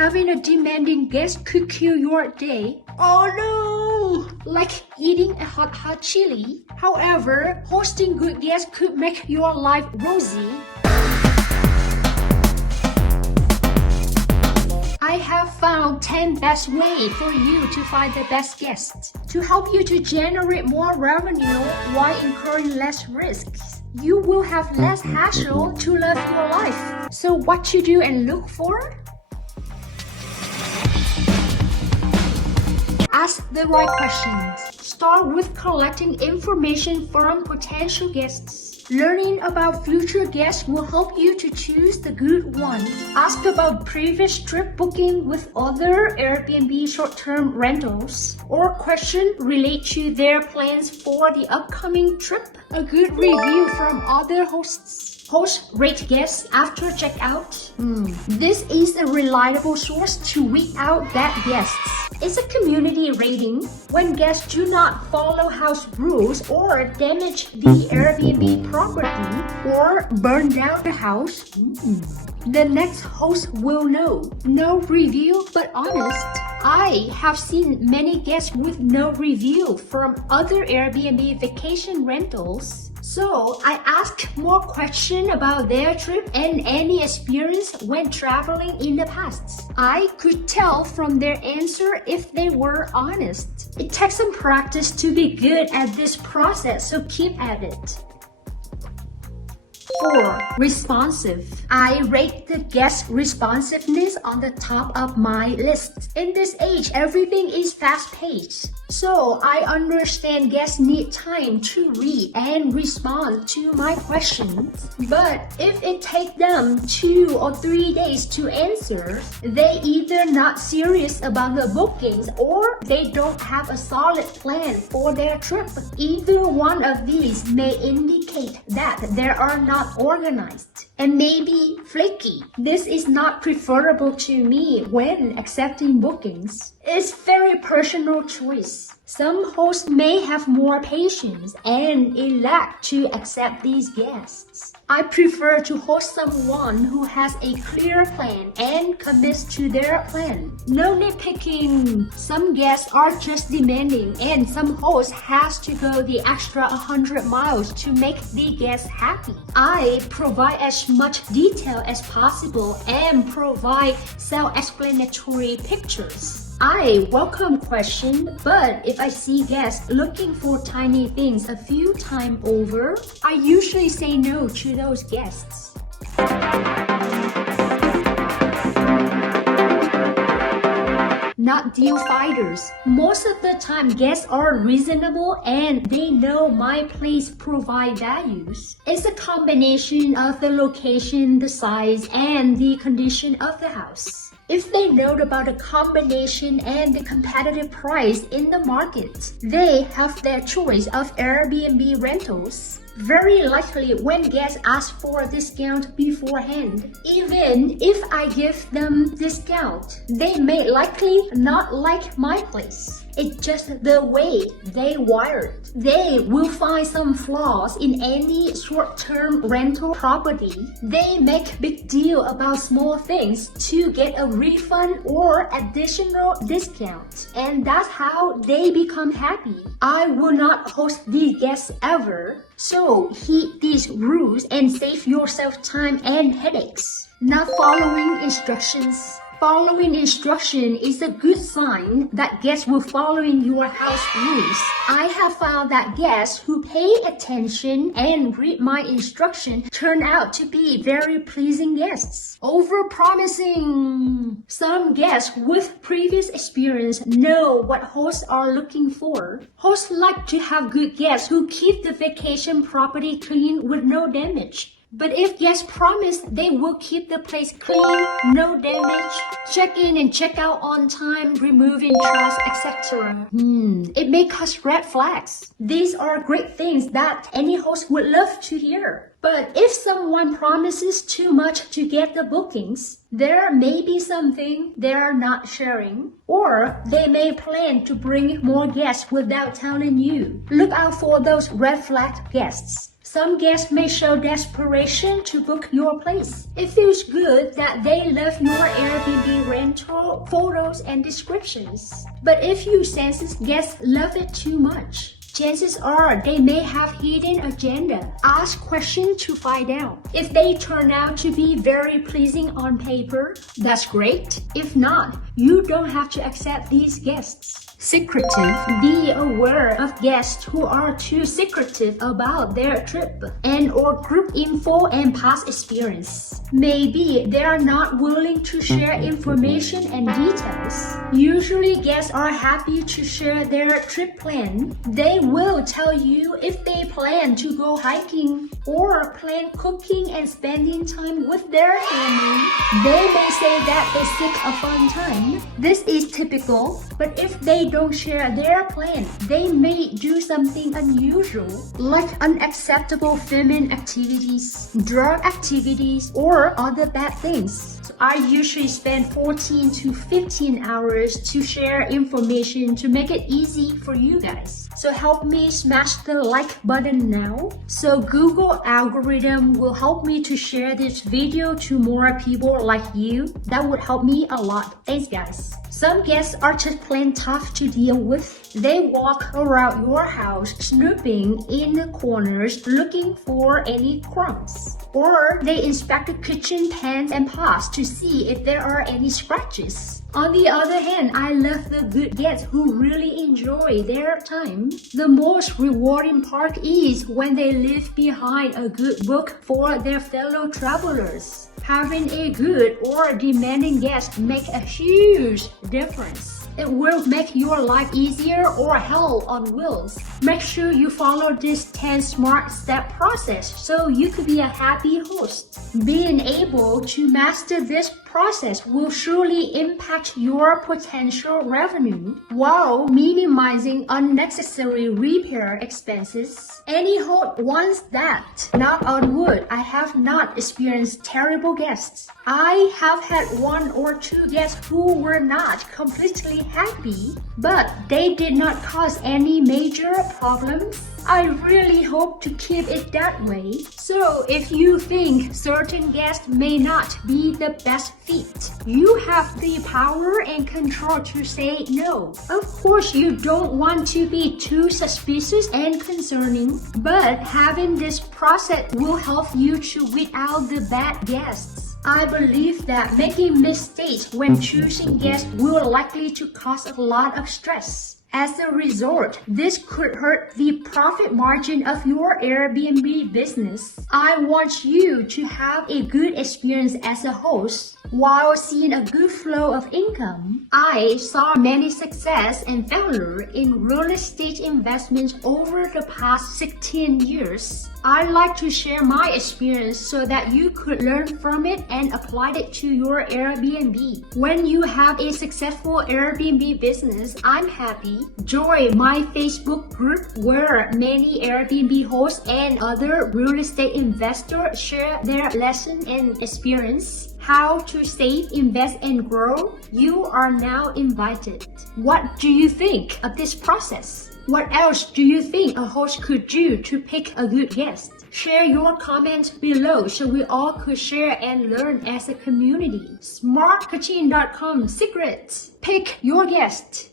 Having a demanding guest could kill your day. Oh no! Like eating a hot chili. However, hosting good guests could make your life rosy. I have found 10 best ways for you to find the best guests to help you to generate more revenue while incurring less risks. You will have less hassle to live your life. So what to do and look for? Ask the right questions. Start with collecting information from potential guests. Learning about future guests will help you to choose the good one. Ask about previous trip booking with other Airbnb short-term rentals, or question relate to their plans for the upcoming trip. A good review from other hosts. Hosts rate guests after checkout. This is a reliable source to weed out bad guests. It's a community rating. When guests do not follow house rules or damage the Airbnb property or burn down the house, the next host will know. No review but honest. I have seen many guests with no review from other Airbnb vacation rentals. So I asked more questions about their trip and any experience when traveling in the past. I could tell from their answer if they were honest. It takes some practice to be good at this process, so keep at it. 4. Responsive. I rate the guest responsiveness on the top of my list. In this age, everything is fast-paced. So I understand guests need time to read and respond to my questions. But if it takes them 2 or 3 days to answer, they either not serious about the bookings or they don't have a solid plan for their trip. Either one of these may indicate that they are not organized and maybe flaky. This is not preferable to me when accepting bookings. It's very personal choice. Some hosts may have more patience and elect to accept these guests. I prefer to host someone who has a clear plan and commits to their plan. No nitpicking. Some guests are just demanding and some hosts has to go the extra 100 miles to make the guests happy. I provide as much detail as possible and provide self-explanatory pictures. I welcome questions, but if I see guests looking for tiny things a few times over, I usually say no to those guests. Not deal fighters. Most of the time, guests are reasonable and they know my place provide values. It's a combination of the location, the size, and the condition of the house. If they know about the combination and the competitive price in the market, they have their choice of Airbnb rentals. Very likely when guests ask for a discount beforehand. Even if I give them discount, they may likely not like my place. It's just the way they wired. They will find some flaws in any short-term rental property. They make big deal about small things to get a refund or additional discount. And that's how they become happy. I will not host these guests ever. So heed these rules and save yourself time and headaches. Not following instructions. Following instruction is a good sign that guests will following your house rules. I have found that guests who pay attention and read my instruction turn out to be very pleasing guests. Overpromising. Some guests with previous experience know what hosts are looking for. Hosts like to have good guests who keep the vacation property clean with no damage. But if guests promise they will keep the place clean, no damage, check in and check out on time, removing trash, etc. It may cause red flags. These are great things that any host would love to hear. But if someone promises too much to get the bookings, there may be something they are not sharing, or they may plan to bring more guests without telling you. Look out for those red flag guests. Some guests may show desperation to book your place. It feels good that they love your Airbnb rental photos and descriptions. But if you sense guests love it too much, chances are they may have hidden agenda. Ask questions to find out. If they turn out to be very pleasing on paper, that's great. If not, you don't have to accept these guests. Secretive. Be aware of guests who are too secretive about their trip and or group info and past experience. Maybe they are not willing to share information and details. Usually guests are happy to share their trip plan. They will tell you if they plan to go hiking or plan cooking and spending time with their family. They may say that they seek a fun time. This is typical, but if they don't share their plan, they may do something unusual, like unacceptable feminine activities, drug activities, or other bad things. So I usually spend 14 to 15 hours to share information to make it easy for you guys. So help me smash the like button now. So Google algorithm will help me to share this video to more people like you. That would help me a lot. Thanks guys. Some guests are just plain tough to deal with. They walk around your house snooping in the corners looking for any crumbs. Or they inspect the kitchen pans and pots to see if there are any scratches. On the other hand, I love the good guests who really enjoy their time. The most rewarding part is when they leave behind a good book for their fellow travelers. Having a good or demanding guest make a huge difference. It will make your life easier or hell on wheels. Make sure you follow this 10 smart step process so you could be a happy host. Being able to master this process will surely impact your potential revenue while minimizing unnecessary repair expenses. Any host wants that. Knock on wood, I have not experienced terrible guests. I have had one or two guests who were not completely happy, but they did not cause any major problems. I really hope to keep it that way. So if you think certain guests may not be the best fit, you have the power and control to say no. Of course, you don't want to be too suspicious and concerning, but having this process will help you to weed out the bad guests. I believe that making mistakes when choosing guests will likely to cause a lot of stress. As a result, this could hurt the profit margin of your Airbnb business. I want you to have a good experience as a host while seeing a good flow of income. I saw many success and failure in real estate investments over the past 16 years. I like to share my experience so that you could learn from it and apply it to your Airbnb. When you have a successful Airbnb business, I'm happy. Join my Facebook group where many Airbnb hosts and other real estate investors share their lesson and experience. How to save, invest, and grow? You are now invited. What do you think of this process? What else do you think a host could do to pick a good guest? Share your comments below so we all could share and learn as a community. Smartmarketing.com secrets. Pick your guest.